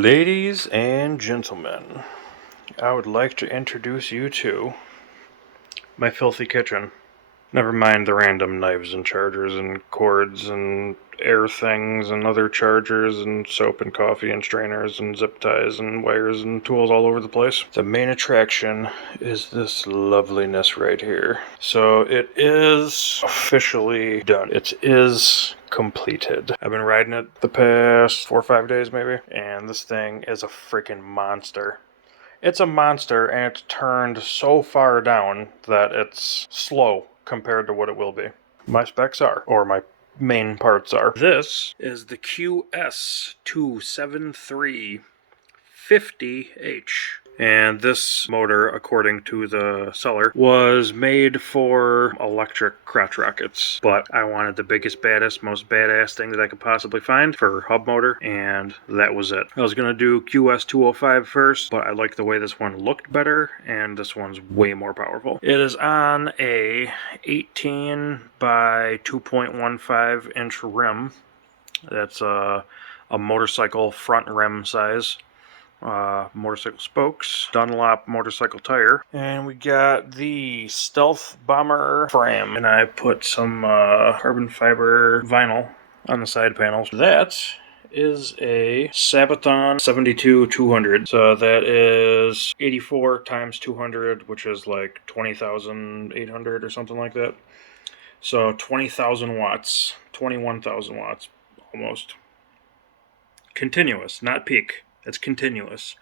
Ladies and gentlemen, I would like to introduce you to my filthy kitchen. Never mind the random knives and chargers and cords and air things and other chargers and soap and coffee and strainers and zip ties and wires and tools all over the place. The main attraction is this loveliness right here. So it is officially done. It is completed. I've been riding it the past 4 or 5 days maybe, and this thing is a freaking monster. It's a monster, and it's turned so far down that it's slow compared to what it will be. My specs are, or my main parts are. This is the QS27350H. And this motor, according to the seller, was made for electric crotch rockets. But I wanted the biggest, baddest, most badass thing that I could possibly find for hub motor, and that was it. I was going to do QS205 first, but I like the way this one looked better, and this one's way more powerful. It is on a 18 by 2.15 inch rim. That's a motorcycle front rim size. Motorcycle spokes, Dunlop motorcycle tire, and we got the Stealth Bomber frame, and I put some carbon fiber vinyl on the side panels. That is a Sabaton 72-200, so that is 84 times 200, which is like 20,800 or something like that. So 20,000 watts, 21,000 watts almost. Continuous, not peak. It's continuous.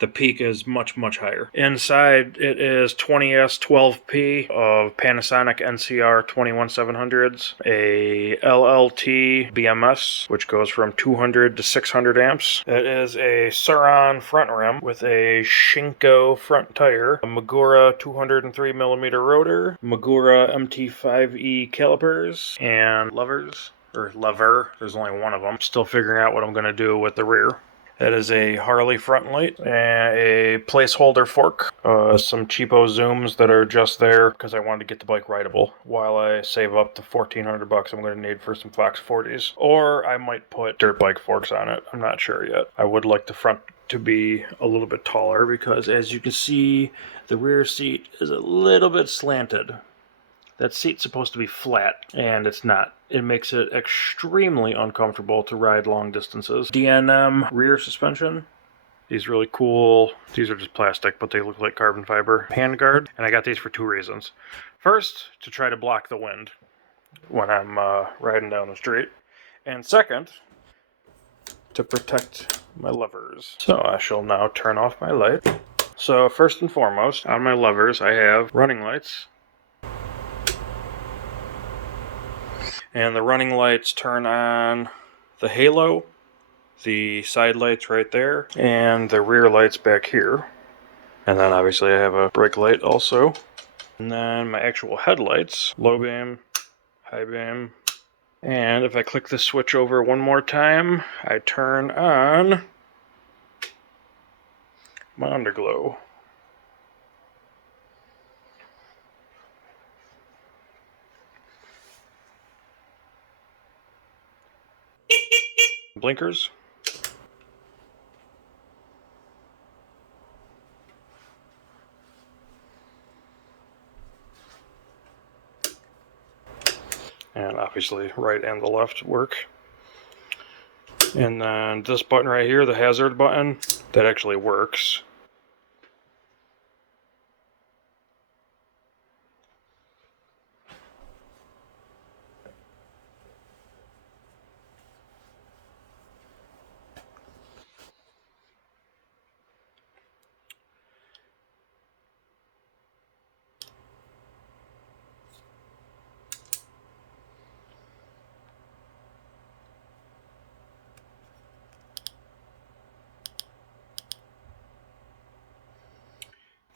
The peak is much, much higher. Inside, it is 20S12P of Panasonic NCR 21700s, a LLT BMS, which goes from 200 to 600 amps. It is a Surron front rim with a Shinko front tire, a Magura 203mm rotor, Magura MT5E calipers, and levers, or lever. There's only one of them. Still figuring out what I'm going to do with the rear. That is a Harley front light, and a placeholder fork, some cheapo zooms that are just there because I wanted to get the bike rideable while I save up the $1,400 I'm going to need for some Fox 40s. Or I might put dirt bike forks on it. I'm not sure yet. I would like the front to be a little bit taller because, as you can see, the rear seat is a little bit slanted. That seat's supposed to be flat, and it's not. It makes it extremely uncomfortable to ride long distances. DNM rear suspension. These really cool, these are just plastic, but they look like carbon fiber handguard. And I got these for 2 reasons. First, to try to block the wind when I'm riding down the street. And second, to protect my levers. So I shall now turn off my light. So first and foremost, on my levers I have running lights. And the running lights turn on the halo, the side lights right there, and the rear lights back here. And then obviously I have a brake light also. And then my actual headlights, low beam, high beam. And if I click the switch over one more time, I turn on my underglow. Blinkers. And obviously right and the left work. And then this button right here, the hazard button, that actually works.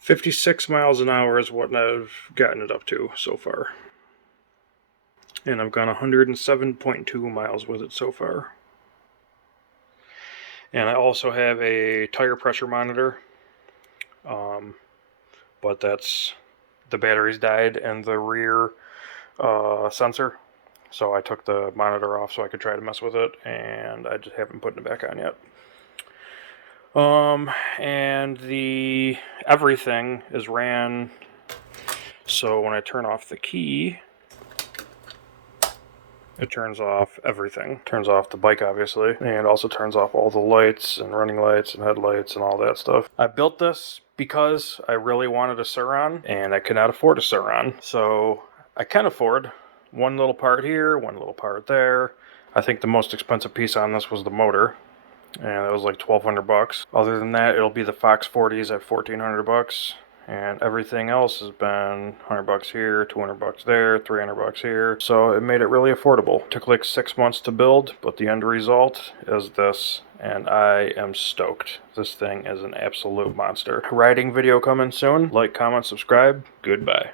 "56 miles an hour is what I've gotten it up to so far. And I've gone 107.2 miles with it so far. And I also have a tire pressure monitor. But that's, the batteries died and the rear sensor. So I took the monitor off so I could try to mess with it, and I just haven't put it back on yet. And the everything is ran, so when I turn off the key, it turns off everything. Turns off the bike, obviously, and also turns off all the lights and running lights and headlights and all that stuff. I built this because I really wanted a Surron, and I could not afford a Surron. So I can afford one little part here, one little part there. I think the most expensive piece on this was the motor, and it was like 1,200 bucks. Other than that, it'll be the Fox 40s at 1,400 bucks. And everything else has been 100 bucks here, 200 bucks there, 300 bucks here. So it made it really affordable. It took like 6 months to build, but the end result is this, and I am stoked. This thing is an absolute monster. Riding video coming soon. Like, comment, subscribe. Goodbye.